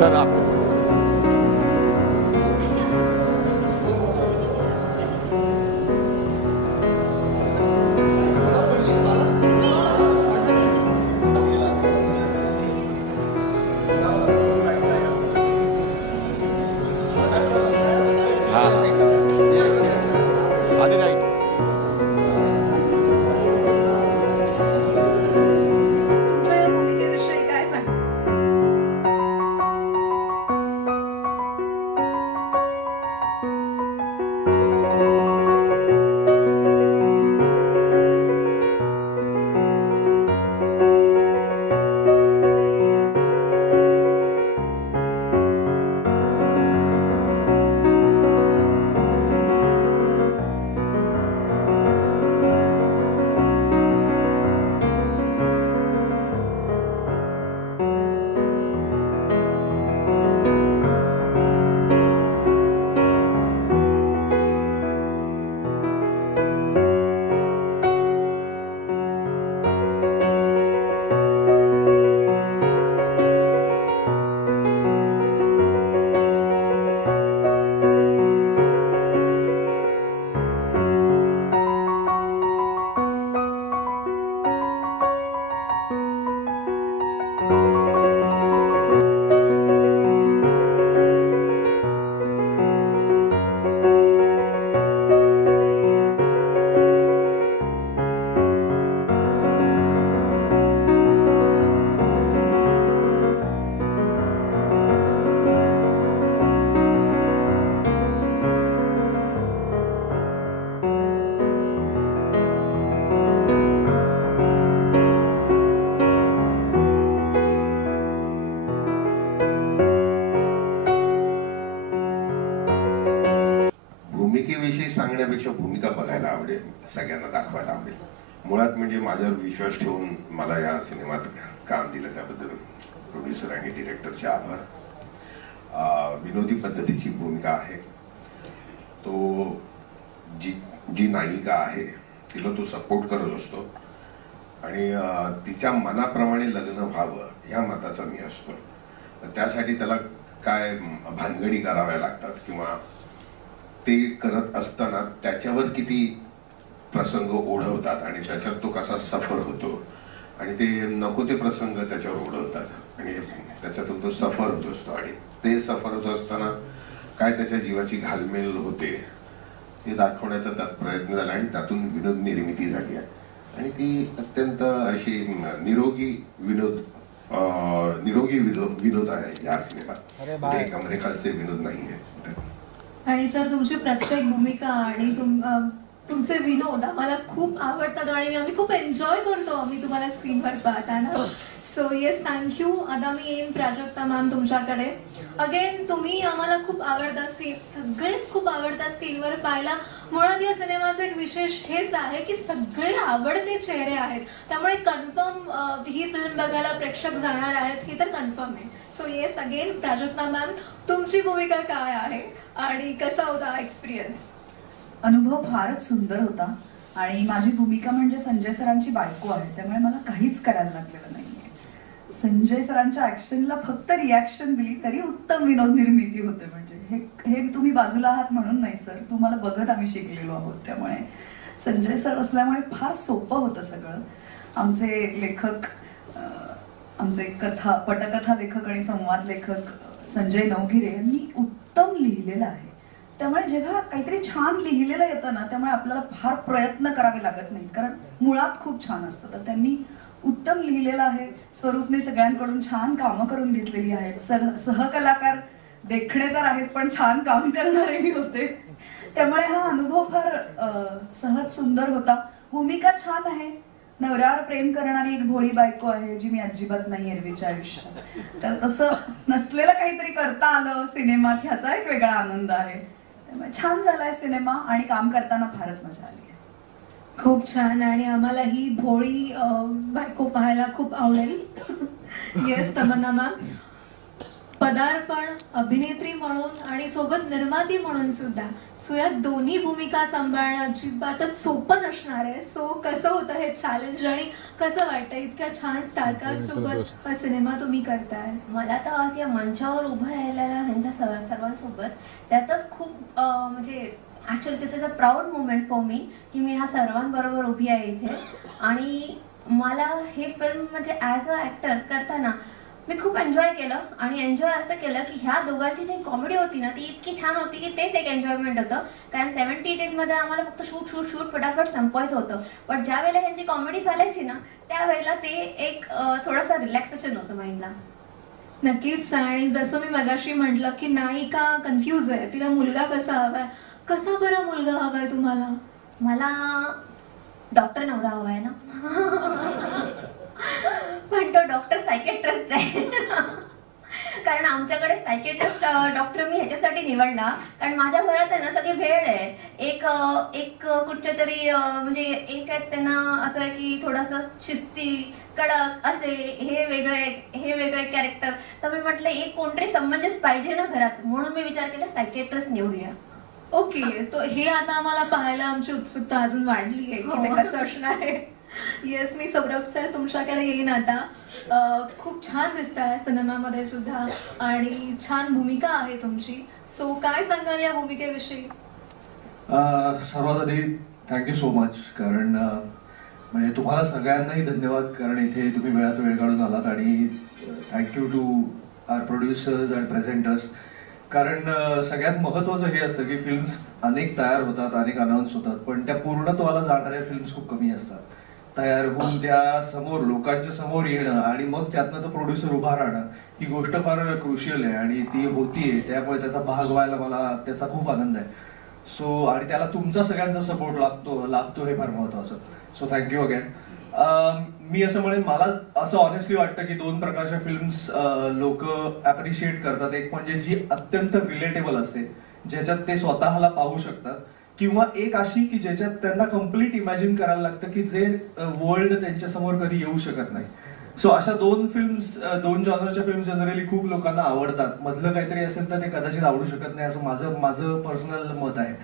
Sir आप भूमिकेविषयी सांगण्यापेक्षा भूमिका बघायला आवडेल, सगळ्यांना दाखवायला आवडेल. मुळात म्हणजे माझ्यावर विश्वास ठेवून मला या सिनेमात काम दिलं त्याबद्दल प्रोड्युसर आणि डिरेक्टरचे आभार. विनोदी पद्धतीची भूमिका आहे. तो जी नायिका आहे तिला तो सपोर्ट करत असतो आणि तिच्या मनाप्रमाणे लग्न व्हावं ह्या मताचा मी असतो. त्यासाठी त्याला काय भानगडी कराव्या लागतात किंवा ते करत असताना त्याच्यावर किती प्रसंग ओढवतात आणि त्याच्यात तो कसा सफर होतो आणि ते नको ते प्रसंग त्याच्यावर ओढवतात आणि त्याच्यातून तो सफर होत असतो आणि ते सफर होत असताना काय त्याच्या जीवाची घालमेल होते ते दाखवण्याचा त्यात प्रयत्न झाला आणि त्यातून विनोद निर्मिती झाली आहे आणि ती अत्यंत अशी निरोगी विनोद आहे या सिनेमात. कमरेखालचे विनोद नाही आहे. आणि सर तुमची प्रत्येक भूमिका आणि तुमचे विनोद आम्हाला खूप आवडतात आणि आम्ही खूप एन्जॉय करतो आम्ही तुम्हाला स्क्रीनवर पाहताना. So yes, thank you. आता मी येईन प्राजक्ता मॅम तुमच्याकडे. अगेन तुम्ही आम्हाला खूप आवडता, सगळेच खूप आवडता स्क्रीनवर पाहायला. मुळात या सिनेमाचं एक विशेष हेच आहे की सगळे आवडते चेहरे आहेत, त्यामुळे कन्फर्म ही फिल्म बघायला प्रेक्षक जाणार आहेत ही तर कन्फर्म आहे. So yes, again Prajakta ma'am तुमची भूमिका काय आहे आणि कसा होता एक्सपिरियन्स? अनुभव फारच सुंदर होता आणि माझी भूमिका म्हणजे संजय सरांची बायको आहे, त्यामुळे मला काहीच करायला लागलेलं नाहीये. संजय सरांच्या ऍक्शनला फक्त रिॲक्शन दिली तरी उत्तम विनोद निर्मिती होते. म्हणजे हे तुम्ही बाजूला आहात म्हणून नाही सर, तुम्हाला बघत आम्ही शिकलेलो आहोत. त्यामुळे संजय सर असल्यामुळे फार सोपं होतं सगळं. आमचे लेखक, आमचे पटकथा लेखक आणि संवाद लेखक संजय नवगिरे यांनी उत्तम लिहिलेलं आहे. त्यामुळे जेव्हा काहीतरी छान लिहिलेलं येतं ना, त्यामुळे आपल्याला फार प्रयत्न करावे लागत नाहीत, कारण मुळात खूप छान असतं. तर त्यांनी उत्तम लिहिलेलं आहे. स्वरूपने सगळ्यांकडून छान कामं करून घेतलेली आहेत. सहकलाकार देखणे तर आहेत पण छान काम करणारेही होते. त्यामुळे हा अनुभव फार सहज सुंदर होता. भूमिका छान आहे. नवऱ्यावर प्रेम करणारी एक भोळी बायको आहे जी मी अजिबात नाही एरवीच्या आयुष्यात. तर तसं नसलेलं काहीतरी करता आलं सिनेमात, ह्याचा एक वेगळा आनंद आहे. त्यामुळे छान झालाय सिनेमा आणि काम करताना फारच मजा आली. खूप छान. आणि आम्हाला ही भोळी बायको पाहायला खूप आवडेल. येस तमन्ना मॅम. पदार्पण अभिनेत्री म्हणून आणि सोबत निर्माती म्हणून सुद्धा, सो या दोन्ही भूमिका सांभाळणं अजिबातच सोपं नसणार आहे. सो कसं होतं हे चॅलेंज आणि कसं वाटतं इतक्या छान स्टारकास्ट सोबत हा सिनेमा तुम्ही करताय? मला तर आज या मंचावर उभं राहिलेल्या ह्यांच्या सर्वांसोबत त्यातच खूप म्हणजे actually this is a proud moment for me की मी ह्या सर्वांबरोबर उभी आहे इथे. आणि मला हे फिल्म म्हणजे ॲज अ ॲक्टर करताना मी खूप एन्जॉय केलं. आणि एन्जॉय असं केलं की ह्या दोघांची जी कॉमेडी होती ना ती इतकी छान होती की तेच एक एन्जॉयमेंट होतं. कारण 70 डेजमध्ये आम्हाला फक्त शूट फटाफट संपवायचं होतं. पण ज्या वेळेला ह्यांची कॉमेडी चालायची ना त्यावेळेला ते एक थोडासा रिलॅक्सेशन होतं माइंडला. नक्कीच. आणि जसं मी मगाशी म्हटलं की नायिका कन्फ्यूज आहे, तिला मुलगा कसा हवाय, कसा बरा मुलगा हवाय तुम्हाला? मला डॉक्टर नवरा हवा आहे ना. पण तो डॉक्टर सायकेट्रिस्ट आहे. कारण आमच्याकडे सायकेट्रिस्ट डॉक्टर मी ह्याच्यासाठी निवडला कारण माझ्या घरात आहे ना सगळी भेड आहे. एक कुठच्या तरी म्हणजे एक आहेत त्यांना असं आहे की थोडंसं शिस्ती कडक असे हे वेगळे कॅरेक्टर. तर मी म्हटलं एक कोणतरी समंजस पाहिजे ना घरात, म्हणून मी विचार केला सायकेट्रिस्ट निवडूया. ओके. तो हे आता आम्हाला पाहायला आमची उत्सुकता अजून वाढली आहे की ते कसं असणार आहे. येस, मी सौरभ सर तुमच्याकडे येईन आता. खूप छान दिसत आहे सिनेमामध्ये सुद्धा आणि छान भूमिका आहे तुमची. सो काय सांगाल या भूमिकेविषयी? सर्वात आधी थँक्यू सो मच. कारण म्हणजे तुम्हाला सगळ्यांनाही धन्यवाद कारण इथे तुम्ही वेळात वेळ काढून आलात. आणि thank you to our producers and presenters. कारण सगळ्यात महत्त्वाचं हे असतं की फिल्म्स अनेक तयार होतात, अनेक अनाऊन्स होतात, पण त्या पूर्णत्वाला जाणाऱ्या फिल्म्स खूप कमी असतात. तयार होऊन त्या समोर लोकांच्या समोर येणं आणि मग त्यातनं तो प्रोड्युसर उभा राहणं ही गोष्ट फार क्रुशियल आहे आणि ती होतीये. त्यामुळे त्याचा भाग व्हायला मला त्याचा खूप आनंद आहे. सो आणि त्याला तुमचा सगळ्यांचा सपोर्ट लागतो हे फार महत्त्वाचं. So thank you again. मी असं म्हणेन मला असं ऑनेस्टली वाटतं की दोन प्रकारच्या फिल्म्स लोक ॲप्रिशिएट करतात. एक म्हणजे जी अत्यंत रिलेटेबल असते ज्याच्यात ते स्वतःला पाहू शकतात, किंवा एक अशी की ज्याच्यात त्यांना कम्प्लीट इमॅजिन करायला लागतं की जे वर्ल्ड त्यांच्या समोर कधी येऊ शकत नाही. सो अशा दोन जॉनरच्या फिल्म्स जनरली खूप लोकांना आवडतात. मधलं काहीतरी असेल तर ते कदाचित आवडू शकत नाही असं माझं पर्सनल मत आहे.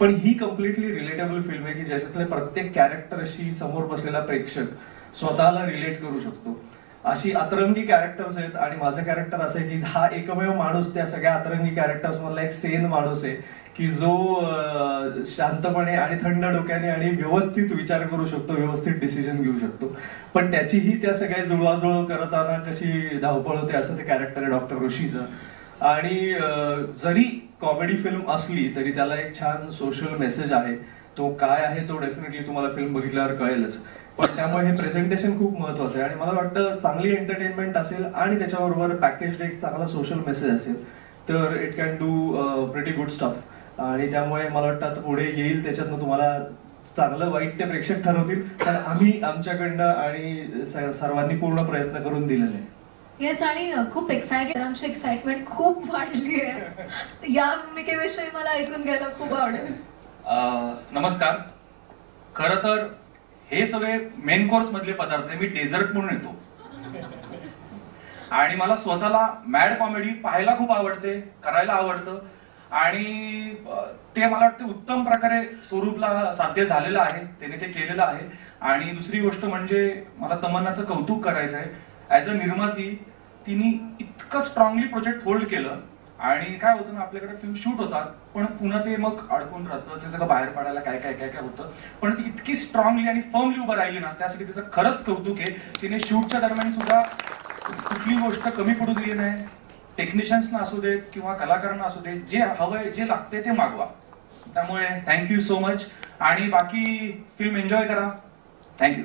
पण ही कम्प्लिटली रिलेटेबल फिल्म आहे की ज्याच्यातले प्रत्येक कॅरेक्टरशी समोर बसलेला प्रेक्षक स्वतःला रिलेट करू शकतो. अशी अतरंगी कॅरेक्टर्स आहेत आणि माझं कॅरेक्टर असं आहे की हा एकमेव माणूस त्या सगळ्या अतरंगी कॅरेक्टर्स मधला एक सेन माणूस आहे की जो शांतपणे आणि थंड डोक्याने आणि व्यवस्थित विचार करू शकतो, व्यवस्थित डिसिजन घेऊ शकतो. पण त्याचीही त्या सगळ्या जुळवाजुळव करताना कशी धावपळ होते असं ते कॅरेक्टर आहे डॉक्टर ऋषीचं. आणि जरी कॉमेडी फिल्म असली तरी त्याला एक छान सोशल मेसेज आहे. तो काय आहे तो डेफिनेटली तुम्हाला फिल्म बघितल्यावर कळेलच. पण त्यामुळे हे प्रेझेंटेशन खूप महत्वाचं आहे आणि मला वाटतं चांगली एंटरटेनमेंट असेल आणि त्याच्याबरोबर पॅकेज एक चांगला सोशल मेसेज असेल तर it can do pretty good stuff. आणि त्यामुळे मला वाटतं आता पुढे येईल त्याच्यातनं तुम्हाला चांगलं वाईट ते प्रेक्षक ठरवतील. पण आम्ही आमच्याकडनं आणि सर्वांनी पूर्ण प्रयत्न करून दिलेले आहे. येस. आणि खूप एक्सायटेड, आमची एक्साइटमेंट खूप वाढली आहे. या भूमिकेविषयी मला ऐकून घ्यायला खूप आवडेल. नमस्कार. खरं तर हे सगळे मेन कोर्स मधले पदार्थ आहे. मी डेझर्ट म्हणून येतो आणि मला स्वतःला मॅड कॉमेडी पाहायला खूप आवडते, करायला आवडतं आणि ते मला वाटतं उत्तम प्रकारे स्वरूपला साध्य झालेलं आहे, त्याने ते केलेलं आहे. आणि दुसरी गोष्ट म्हणजे मला तमन्नाचं कौतुक करायचं आहे. ऍज अ निर्माती तिने इतकं स्ट्रॉंगली प्रोजेक्ट होल्ड केलं. आणि काय होतं ना, आपल्याकडे फिल्म शूट होतात पण पुन्हा ते मग अडकून राहतं, ते सगळं बाहेर पडायला काय काय काय काय होतं. पण ती इतकी स्ट्रॉंगली आणि फर्मली उभं राहिली ना, त्यासाठी तिचं खरंच कौतुक आहे. तिने शूटच्या दरम्यान सुद्धा कुठली गोष्ट कमी पडू दिली नाही. टेक्निशियन्सना असू देत किंवा कलाकारांना असू देत, जे हवंय जे लागते ते मागवा. त्यामुळे थँक्यू सो मच. आणि बाकी फिल्म एन्जॉय करा. थँक्यू.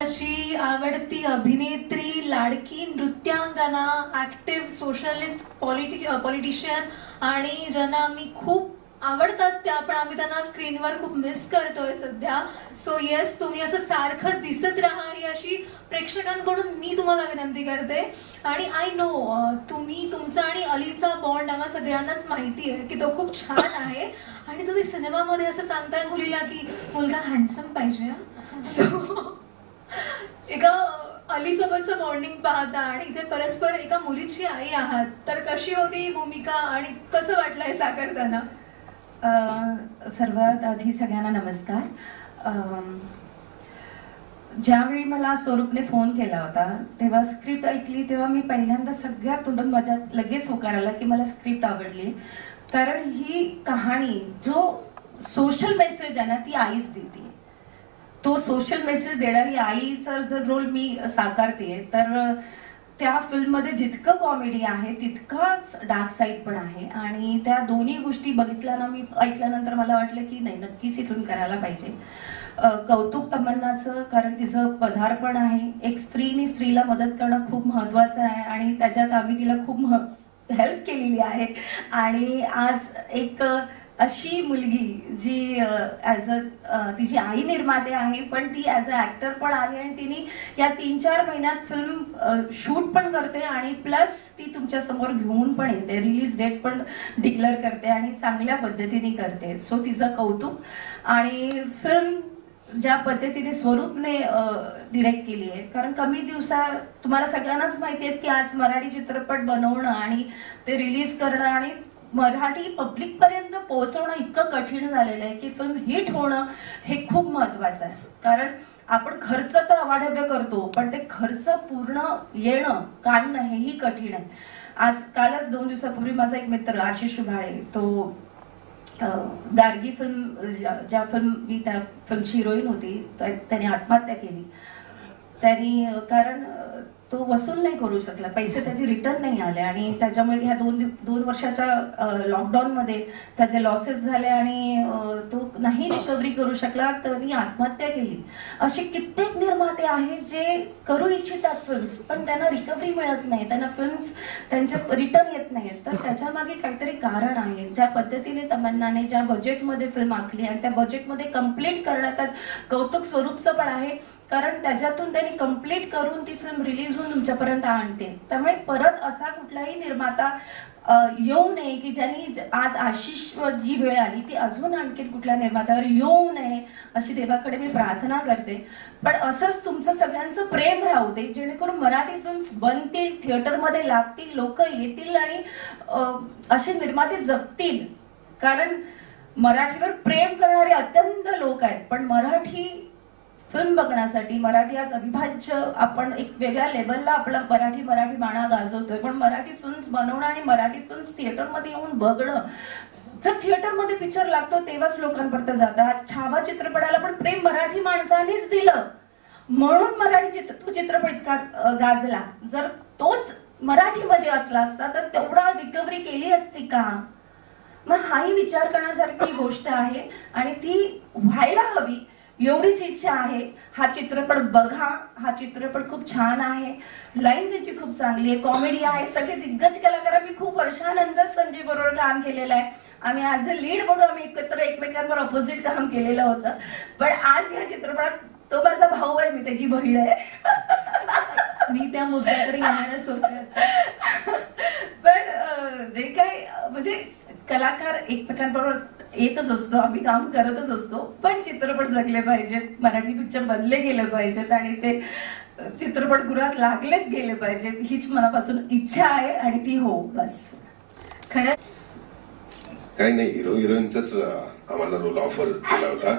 ची आवडती अभिनेत्री, लाडकी नृत्यांगना, ऍक्टिव्ह सोशलिस्ट, पॉलिटिशियन आणि ज्यांना आम्ही खूप आवडतात त्या, पण आम्ही त्यांना स्क्रीनवर खूप मिस करतोय सध्या. सो येस, तुम्ही असं सारखं दिसत राहा ही अशी प्रेक्षकांकडून मी तुम्हाला विनंती करते. आणि आय नो तुम्ही तुमचा आणि अलीचा बॉन्ड आम्हा सगळ्यांनाच माहिती आहे की तो खूप छान आहे. आणि तुम्ही सिनेमामध्ये असं सांगताय मुलीला की मुलगा हँडसम पाहिजे. सो एका अली सोबतचं बॉन्डिंग पाहता आणि इथे परस्पर एका मुलीची आई आहात, तर कशी होती ही भूमिका आणि कसं वाटलं हे साकारताना? सर्वात आधी सगळ्यांना नमस्कार. ज्यावेळी मला स्वरूपने फोन केला होता तेव्हा स्क्रिप्ट ऐकली तेव्हा मी पहिल्यांदा सगळ्यात तोंडून माझ्या लगेच होकार आला की मला स्क्रिप्ट आवडली. कारण ही कहाणी जो सोशल मेसेज आहे ना ती आईच देते. तो सोशल मेसेज देणारी आईचा जर रोल मी साकारते तर त्या फिल्ममध्ये जितकं कॉमेडी आहे तितकाच डार्क साईड पण आहे. आणि त्या दोन्ही गोष्टी मी ऐकल्यानंतर मला वाटलं की नाही, नक्कीच ही फिल्म करायला पाहिजे. कौतुक तमन्नाचं, कारण तिचं पदार्पण आहे. एक स्त्रीने स्त्रीला मदत करणं खूप महत्त्वाचं आहे आणि त्याच्यात आम्ही तिला खूप हेल्प केलेली आहे. आणि आज एक अशी मुलगी जी तिची आई निर्माते आहे पण ती ॲज अ ॲक्टर पण आली आणि तिने या 3-4 महिन्यात फिल्म शूट पण करते आणि प्लस ती तुमच्या समोर घेऊन पण येते, रिलीज डेट पण डिक्लेअर करते आणि चांगल्या पद्धतीने करते. सो तिचं कौतुक. आणि फिल्म ज्या पद्धतीने स्वरूपने डिरेक्ट केली आहे, कारण कमी दिवसात तुम्हाला सगळ्यांनाच माहिती आहे की आज मराठी चित्रपट बनवणं आणि ते रिलीज करणं आणि मराठी पब्लिक पर्यंत पोहोचवणं इतकं कठीण झालेलं आहे की फिल्म हिट होणं हे खूप महत्वाचं आहे. कारण आपण खर्च तर अवाढव्य करतो पण ते खर्च पूर्ण येणं काढणं हेही कठीण आहे. कालच 2 दिवसापूर्वी माझा एक मित्र आशिष उभाळे, तो गार्गी फिल्म ज्या फिल्म मी त्या फिल्मची हिरोईन होती त्याने आत्महत्या केली. कारण तो वसूल नाही करू शकला, पैसे त्याचे रिटर्न नाही आले आणि त्याच्यामुळे ह्या 2 वर्षाच्या लॉकडाऊनमध्ये त्याचे लॉसेस झाले आणि तो नाही रिकव्हरी करू शकला, तरी आत्महत्या केली. असे कित्येक निर्माते आहेत जे करू इच्छितात फिल्म्स पण त्यांना रिकव्हरी मिळत नाही, त्यांना फिल्म्स त्यांचे रिटर्न येत नाहीत. तर त्याच्यामागे काहीतरी कारण आहे. ज्या पद्धतीने तमन्नाने ज्या बजेटमध्ये फिल्म आखली आणि त्या बजेटमध्ये कम्प्लीट करण्यात कौतुक स्वरूपचं पण आहे, कारण त्याच्यातून त्यांनी कम्प्लीट करून ती फिल्म रिलीज होऊन तुमच्यापर्यंत आणते. त्यामुळे परत असा कुठलाही निर्माता येऊ नये की ज्यांनी आज आशिष जी वेळ आली ती अजून आणखी कुठल्या निर्मात्यावर येऊ नये अशी देवाकडे मी प्रार्थना करते. पण असंच तुमचं सगळ्यांचं प्रेम राहू दे जेणेकरून मराठी फिल्म्स बनतील, थिएटरमध्ये लागतील, लोक येतील आणि असे निर्माते जगतील. कारण मराठीवर प्रेम करणारे अत्यंत लोक आहेत पण मराठी फिल्म बघण्यासाठी मराठी आज अविभाज्य, आपण एक वेगळ्या लेवलला आपला मराठी बाणा गाजवतोय. पण मराठी फिल्म्स बनवणं आणि मराठी फिल्म्स थिएटरमध्ये येऊन बघणं, जर थिएटरमध्ये पिक्चर लागतो तेव्हाच लोकांपर्यंत जातात. छावा चित्रपटाला पण प्रेम मराठी माणसानेच दिलं म्हणून मराठी तो चित्रपट इतका गाजला. जर तोच मराठीमध्ये असला असता तर तेवढा रिकव्हरी केली असती का? मग हाही विचार करण्यासारखी गोष्ट आहे आणि ती व्हायला हवी एवढीच इच्छा आहे. हा चित्रपट बघा, हा चित्रपट खूप छान आहे, लाईन त्याची खूप चांगली आहे, कॉमेडी आहे, सगळे दिग्गज कलाकार. मी खूप वर्षानंतर संजय बरोबर काम केलेलं आहे. आम्ही ॲज अ लीड म्हणून आम्ही एकत्र एकमेकांवर अपोजिट काम केलेलं होतं. पण आज या चित्रपटात तो माझा भाऊ आहे, मी त्याची बहीण आहे. मी त्या मुद्द्याकडे येणारच होते. पण जे काही म्हणजे कलाकार एकमेकांबरोबर येतच असतो, आम्ही काम करतच असतो. पण चित्रपट जगले पाहिजेत, मराठी पिक्चर बनले गेले पाहिजेत आणि ते चित्रपटगृहात लागलेच गेले पाहिजेत हीच मनापासून इच्छा आहे आणि ती हो बस. खरं काही नाही, हिरो हिरोईनचाच आम्हाला रोल ऑफर केला होता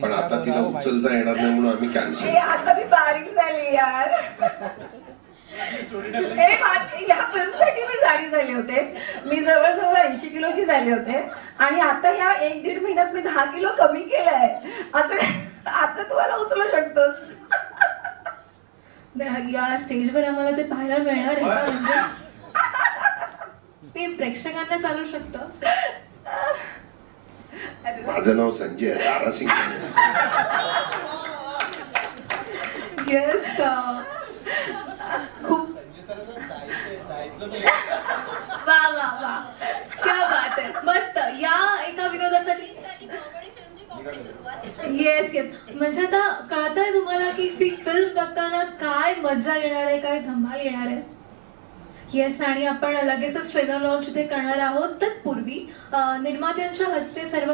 पण आता तिला उचलता येणार नाही म्हणून आम्ही कॅन्सल. आता मी बारीक झाली यार. या फिल्मसाठी मी जाडी झाले होते. मी जवळजवळ 80 किलोची झाले होते आणि आता या 1-1.5 महिन्यात मी 10 किलो कमी केलंय. आता तुम्हाला उचलू शकतोस. या स्टेजवर आम्हाला ते पाहायला मिळणार आहे का? म्हणजे ते प्रेक्षकांना चालू शकतं. माझं नाव संजय आहे, दारा सिंग. येस, खूप वा वा वा, क्या बात आहे, मस्त. या एका विनोदासाठी येस येस, म्हणजे आता कळतंय तुम्हाला की फिल्म बघताना काय मजा येणार आहे, काय धमाल येणार आहे. येस, आणि आपण लगेचच ट्रेलर लॉन्च इथे करणार आहोत. तत्पूर्वी निर्मात्यांच्या हस्ते सर्व